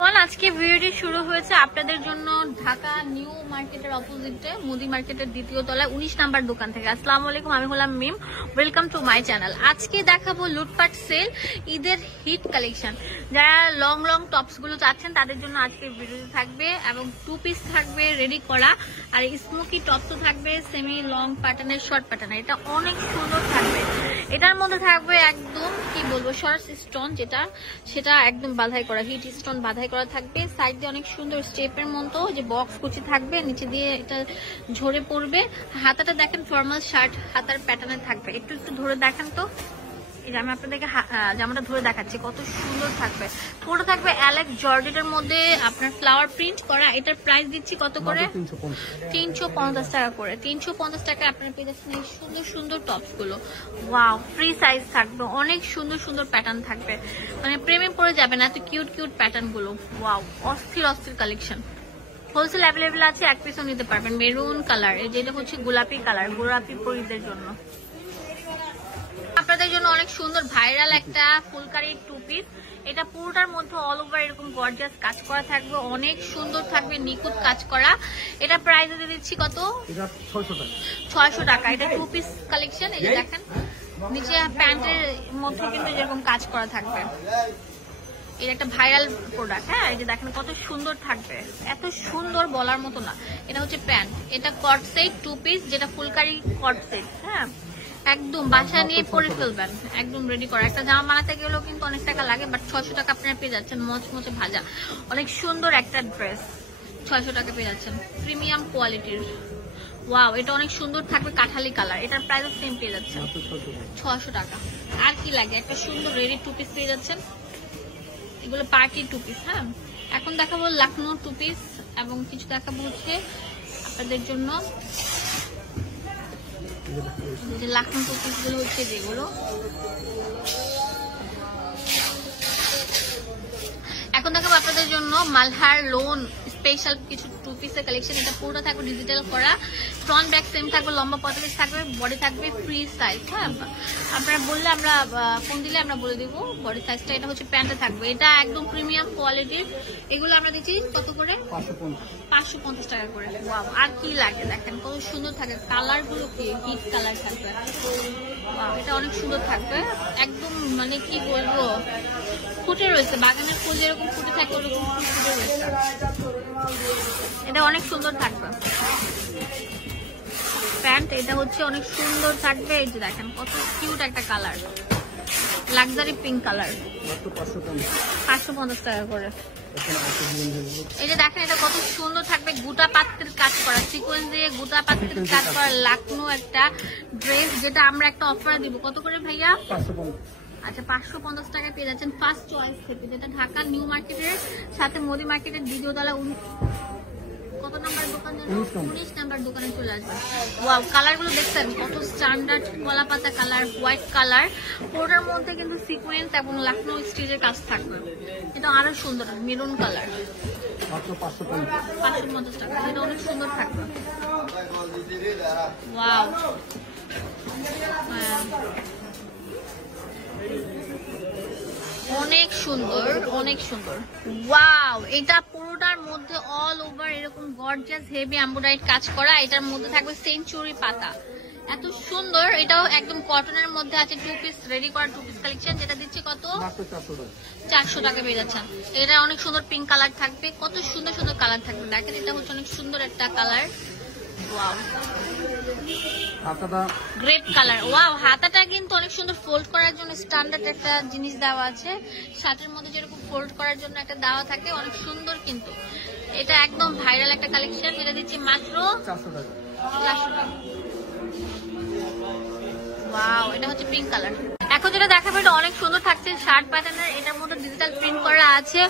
আজকে ভিডিওটি শুরু হয়েছে আপনাদের জন্য ঢাকা নিউ মার্কেটের অপোজিটে মুদি মার্কেটের দ্বিতীয় তলায় 19 নাম্বার দোকান থেকে। আসসালামু আলাইকুম, আমি হলাম মিম, ওয়েলকাম টু মাই চ্যানেল। আজকে দেখাবো লুটপাট সেল ঈদের হিট কালেকশন। যারা লং লং টপস গুলো চাচ্ছেন তাদের জন্য আজকের ভিডিওতে থাকবে, এবং 2 পিস থাকবে রেডি করা, আর স্মোকি টপসও থাকবে সেমি লং প্যাটার্নের, শর্ট প্যাটার্নের। এটা অনেক সুন্দর থাকবে। এটার মধ্যে থাকবে একদম কি বলবো শর্ট স্টোন, সেটা একদম বাঁধাই করা, হিট স্টোন বাঁধাই করা থাকবে। সাইড দিয়ে অনেক সুন্দর স্টেপের মতো যে বক্স কুচি থাকবে, নিচে দিয়ে এটা ঝরে পড়বে। হাতাটা দেখেন ফর্মাল শার্ট হাতার প্যাটার্নে থাকবে। একটু ধরে দেখেন তো, আমি আপনাদেরকে জামাটা ধরে দেখাচ্ছি, কত সুন্দর থাকবে। পুরো থাকবে অ্যালেক্স জর্জেটের মধ্যে আপনার ফ্লাওয়ার প্রিন্ট করা। এটার প্রাইস দিচ্ছি কত করে? 350 টাকা করে। 350 টাকা আপনারা পেয়ে যাচ্ছেন এই সুন্দর সুন্দর টপস গুলো। ওয়াও, ফ্রি সাইজ থাকবে, অনেক সুন্দর সুন্দর প্যাটার্ন থাকবে, মানে প্রেমে পড়ে যাবেন এত কিউট কিউট প্যাটার্ন গুলো। ওয়াও, অস্থির অস্থির কালেকশন। হোলসেল অ্যাভেলেবেল আছে, এক পিসও নিতে পারবেন। মেরুন কালার, যেটা হচ্ছে গোলাপি কালার, গোলাপি পরিদের জন্য। আপনাদের জন্য অনেক সুন্দর ভাইরাল একটা ফুলকারি 2 পিস। এটা পুরোটার মধ্যে অল ওভার এরকম গর্জিয়াস কাজ করা থাকবে, অনেক সুন্দর থাকবে, নিখুঁত কাজ করা। এটা প্রাইস দিয়ে দিচ্ছি কত? 600 টাকা। এটা 2 পিস কালেকশন। এই যে দেখেন নিচে প্যান্টের মধ্যে কিন্তু যেরকম কাজ করা থাকবে। এটা একটা ভাইরাল প্রোডাক্ট। হ্যাঁ, এই যে দেখেন কত সুন্দর থাকবে, এত সুন্দর বলার মতো না। এটা হচ্ছে প্যান্ট, এটা কট সেট 2 পিস, যেটা ফুলকারি কট সেট। হ্যাঁ, একদম বাসা নিয়ে পরে ফেলবেন, একদম রেডি করা। একটা জামা বানাতে গেলেও কিন্তু অনেক টাকা লাগে, বাট 600 টাকা আপনারা পেয়ে যাচ্ছেন মচমচে ভাজা। অনেক সুন্দর একটা ড্রেস 600 টাকা পেয়ে যাচ্ছেন, প্রিমিয়াম কোয়ালিটির। ওয়াও, এটা অনেক সুন্দর থাকবে, কাঠালি কালার। এটার প্রাইস সেম পেয়ে যাচ্ছেন 600 টাকা। আর কি লাগে, একটা সুন্দর রেডি 2 পিস পেয়ে যাচ্ছেন। এগুলো পার্টি 2 পিস। হ্যাঁ, এখন দেখাবো লখনৌ 2 পিস, এবং কিছু দেখাবো হচ্ছে আপনাদের জন্য যে লখনৌ 2 পিস গুলো হচ্ছে যেগুলো। এখন দেখাবো আপনাদের জন্য মালহার লোন স্পেশাল কিছু 2 পিসের কালেকশন। এটা পুরোটা থাকবে ডিজিটাল করা, ফ্রন্ট ব্যাক সেম থাকবে, লম্বা 45 থাকবে, বডি থাকবে ফ্রি সাইজ। হ্যাঁ, আপনারা বললে আমরা ফোন দিলে আমরা বলে দিব বডি সাইজটা। এটা হচ্ছে প্যান্টে থাকবে, এটা একদম প্রিমিয়াম কোয়ালিটির। এগুলো আমরা দিচ্ছি কত করে? 550 টাকা করে। ওয়াও, আর কি লাগে দেখেন কত সুন্দর থাকে, কালার গুলো কি হিট কালার থাকবে। ওয়াও, এটা অনেক সুন্দর থাকবে, একদম মানে কি বলবো ফুটে রয়েছে, বাগানের ফুল যেরকম ফুটে থাকে ওরকম ফুটে রয়েছে। এটা অনেক সুন্দর থাকবে প্যান্ট। এটা হচ্ছে অনেক সুন্দর থাকবে, এই যে দেখেন কত কিউট একটা কালার, লাক্সারি পিঙ্ক কালার। 550 টাকা করে। এই যে দেখেন এটা কত সুন্দর থাকবে, গোটা পাত্রের কাজ করা, সিকোয়েন্স দিয়ে গোটা পাত্রের কাজ করা লখনৌ একটা ড্রেস, যেটা আমরা একটা অফার দিব। কত করে ভাইয়া? 550। আচ্ছা, 550 টাকায় পেয়ে যাচ্ছেন ফার্স্ট চয়েস থেকে, যেটা ঢাকা নিউ মার্কেটের সাথে মোদি মার্কেটের দ্বিতীয় তলা। কত নাম্বার দোকান? 19 নাম্বার দোকানে চলে আসবে। ওয়াও, কালার গুলো দেখছেন কত স্ট্যান্ডার্ড, কলা পাতা কালার, হোয়াইট কালার, পুরোটার মধ্যে কিন্তু সিকোয়েন্স এবং লখনৌ স্টিচের কাজ থাকবে। এটা আরো সুন্দর মেরুন কালার, 550 টাকা। এটা অনেক সুন্দর থাকবে। ওয়াও, অনেক সুন্দর, অনেক সুন্দর। ওয়াও, এটা পুরোটার মধ্যে অল ওভার এরকম গর্জিয়াস হেভি এমব্রয়ডারি কাজ করা। এটার মধ্যে থাকবে সেঞ্চুরি পাতা, এত সুন্দর। এটাও একদম কটনের মধ্যে আছে, 2 পিস রেডি করা 2 পিস কালেকশন। যেটা দিচ্ছে কত? 400 টাকা পেয়ে যাচ্ছেন। এটা অনেক সুন্দর পিঙ্ক কালার থাকবে, কত সুন্দর সুন্দর কালার থাকবে দেখেন। এটা হচ্ছে অনেক সুন্দর একটা colour. Wow, grape colour. Wow, হাতাটা কিন্তু অনেক সুন্দর ফোল্ড করার জন্য স্ট্যান্ডার্ড একটা জিনিস দেওয়া আছে। শার্টের মধ্যে যেরকম ফোল্ড করার জন্য একটা দেওয়া থাকে, অনেক সুন্দর কিন্তু। এটা একদম ভাইরাল একটা কালেকশন, যেটা দিচ্ছি মাত্র 400 টাকা। ওয়াও, এটা হচ্ছে পিঙ্ক কালার। এখন যেটা দেখাবো এটা অনেক সুন্দর থাকছে, শার্ট প্যাটার্নের। এটার মধ্যে ডিজিটাল প্রিন্ট করা আছে,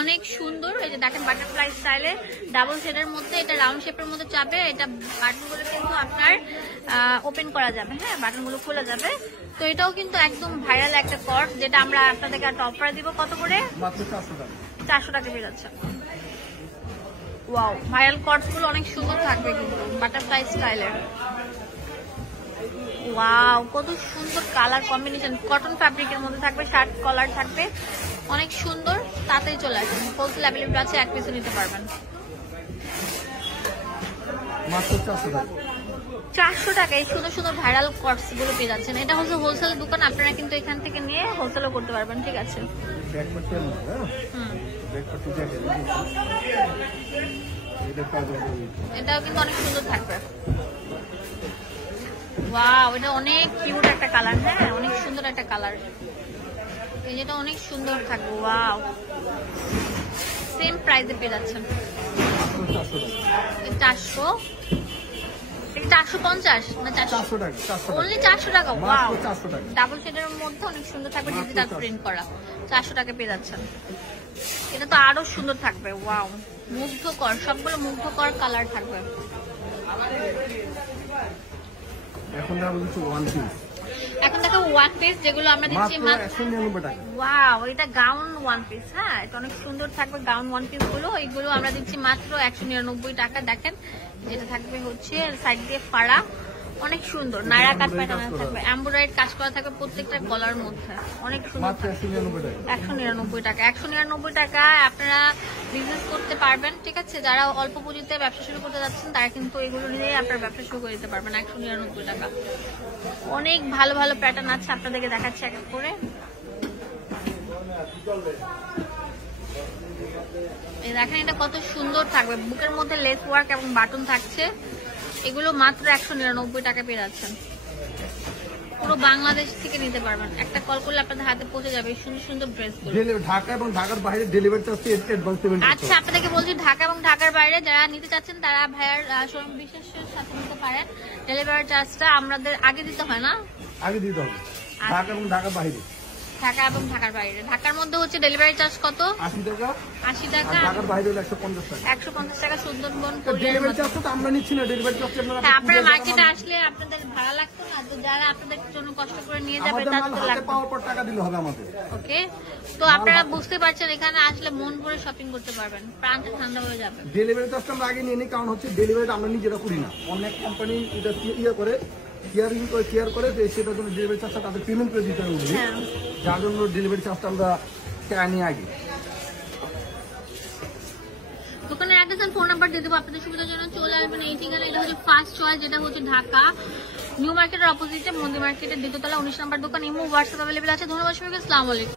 অনেক সুন্দর। এই যে দেখেন বাটারফ্লাই স্টাইলে ডাবল শেডের মধ্যে, এটা রাউন্ড শেপের মধ্যে চাবে। এটা বাটনগুলো কিন্তু আপনার ওপেন করা যাবে, হ্যাঁ, বাটনগুলো খোলা যাবে। তো এটাও কিন্তু একদম ভাইরাল একটা কট, যেটা আমরা আপনাদেরকে একটা অফার দিব। কত করে? 400 টাকা পেয়ে যাচ্ছে। ওয়াও, ভাইরাল কটস গুলো অনেক সুন্দর থাকবে কিন্তু, বাটারফ্লাই স্টাইলের। ওয়াও, কত সুন্দর কালার কম্বিনেশন, কটন ফ্যাব্রিকের মধ্যে থাকবে, শার্ট কলার থাকবে, অনেক সুন্দর, তাড়াতাড়ি চলে আসবেন। হোলসেল অ্যাভেলেবল আছে, এক পিসও নিতে পারবেন। মাত্র 400 টাকা। 400 টাকায় সুন্দর সুন্দর ভাইরাল কটস গুলো পেয়ে যাচ্ছেন। এটা হচ্ছে হোলসেল দোকান, আপনারা কিন্তু এখান থেকে নিয়ে হোলসেলও করতে পারবেন। ঠিক আছে, ব্যাকপার্টটা না, হ্যাঁ ব্যাকপার্টটা দেখেন, এটা কাজ হবে। এটাও কিন্তু অনেক সুন্দর থাকবে। ওয়াও, এটা অনেক কিউট একটা কালার। হ্যাঁ, অনেক সুন্দর একটা কালার। এই যেটা অনেক সুন্দর থাকবে। ওয়াও, সেম প্রাইসে পেয়ে যাচ্ছেন। মাত্র 400 টাকা। 400, 450 না 400 টাকা, 400 টাকা। অনলি 400 টাকা। ওয়াও, মাত্র 400 টাকা। ডাবল শেডের মধ্যে অনেক সুন্দর থাকবে, মাত্র ডিজিটাল 400 প্রিন্ট করা। 400 টাকা পেয়ে যাচ্ছেন। এটা তো আরো সুন্দর থাকবে। ওয়াও, মুগ্ধকর, সবগুলো মুগ্ধকর কালার থাকবে। এখন আমরা কিছু ওয়ান পিস এখন দেখো ওয়ান পিস, যেগুলো আমরা দিচ্ছি মাত্র 199 টাকা। ওয়াও, এটা গাউন ওয়ান পিস। হ্যাঁ, এটা অনেক সুন্দর থাকবে গাউন ওয়ান পিস গুলো। এইগুলো আমরা দিচ্ছি মাত্র 199 টাকা। দেখেন, যেটা থাকবে হচ্ছে সাইড দিয়ে ফাড়া, অনেক সুন্দর নায়রা কাট প্যাটার্ন থাকবে, এমব্রয়ডারি কাজ করা থাকবে প্রত্যেকটা গলার মধ্যে, অনেক সুন্দর। মাত্র 199 টাকা। 199 টাকা। 199 টাকা আপনারা বিজনেস করতে পারবেন। ঠিক আছে, যারা অল্প পুঁজিতে ব্যবসা শুরু করতে যাচ্ছেন তারা কিন্তু এগুলো নিয়ে আপনার ব্যবসা শুরু করে দিতে পারবেন। 199 টাকা। অনেক ভালো ভালো প্যাটার্ন আছে, আপনাদেরকে দেখাচ্ছি এক এক করে। এই দেখেন, এটা কত সুন্দর থাকবে, বুকের মধ্যে লেস ওয়ার্ক এবং বাটন থাকছে। এগুলো মাত্র 199 টাকা পেয়ে যাচ্ছেন। পুরো বাংলাদেশ থেকে নিতে পারবেন। একটা কল করলে আপনাদের হাতে পৌঁছে যাবে এই সুন্দর সুন্দর ড্রেসগুলো। ঢাকা এবং ঢাকার বাইরে ডেলিভারি চার্জ অ্যাডভান্স পেমেন্ট। আচ্ছা, আপনাদেরকে বলছি ঢাকা এবং ঢাকার বাইরে যারা নিতে চাচ্ছেন তারা ভাইয়ার শোরুম বিশেষের সাথে নিতে পারেন। ডেলিভারি চার্জটা আমাদের আগে দিতে হয় না, আগে দিতে হবে। ঢাকা এবং ঢাকার বাইরে, ঢাকা এবং ঢাকার বাইরে। ঢাকার মধ্যে হচ্ছে ডেলিভারি চার্জ কত? 80 টাকা। 80 টাকা। ঢাকার বাইরে হলো 150 টাকা। 150 টাকা সুন্দরবন ডেলিভারি চার্জ তো আমরা নিচ্ছি না, ডেলিভারি চার্জ আপনারা। হ্যাঁ, আপনারা মার্কেটে আসলে আপনাদের ভাড়া লাগতো না, তো যারা আপনাদের জন্য কষ্ট করে নিয়ে যাবে আমাদের তাদের মাল তো হাতে লাগবে। পাওয়ার পর টাকা দিলে হবে আমাদের। ওকে, তো আপনারা বুঝতে পারছেন এখানে আসলে মন ভরে শপিং করতে পারবেন, প্রাণটা ঠান্ডা হয়ে যাবে। ডেলিভারি চার্জটা আমরা আগে নিয়ে নিই, কারণ হচ্ছে ডেলিভারিটা আমরা নিজেরা করি না, অনেক কোম্পানি এটা করে কেয়ার করে সেটার জন্য ডেলিভারি চার্জটা তাদের পেমেন্ট করে দিতে হবে। হ্যাঁ, যার জন্য ডেলিভারি চার্জটা আমরা নিয়ে আগে। দোকানের অ্যাড্রেস আর ফোন নাম্বার দিয়ে দেবো আপনাদের সুবিধার জন্য। চলে আসবেন এই ঠিকানা। এটা হচ্ছে ফার্স্ট চয়েস, যেটা হচ্ছে ঢাকা নিউ মার্কেটের অপোজিটে মন্দির মার্কেটের দ্বিতীয় তলা 19 নম্বর দোকান। ইমো হোয়াটসঅ্যাপ অ্যাভেলেবল আছে। ধন্যবাদ সবাইকে, আসসালামু আলাইকুম।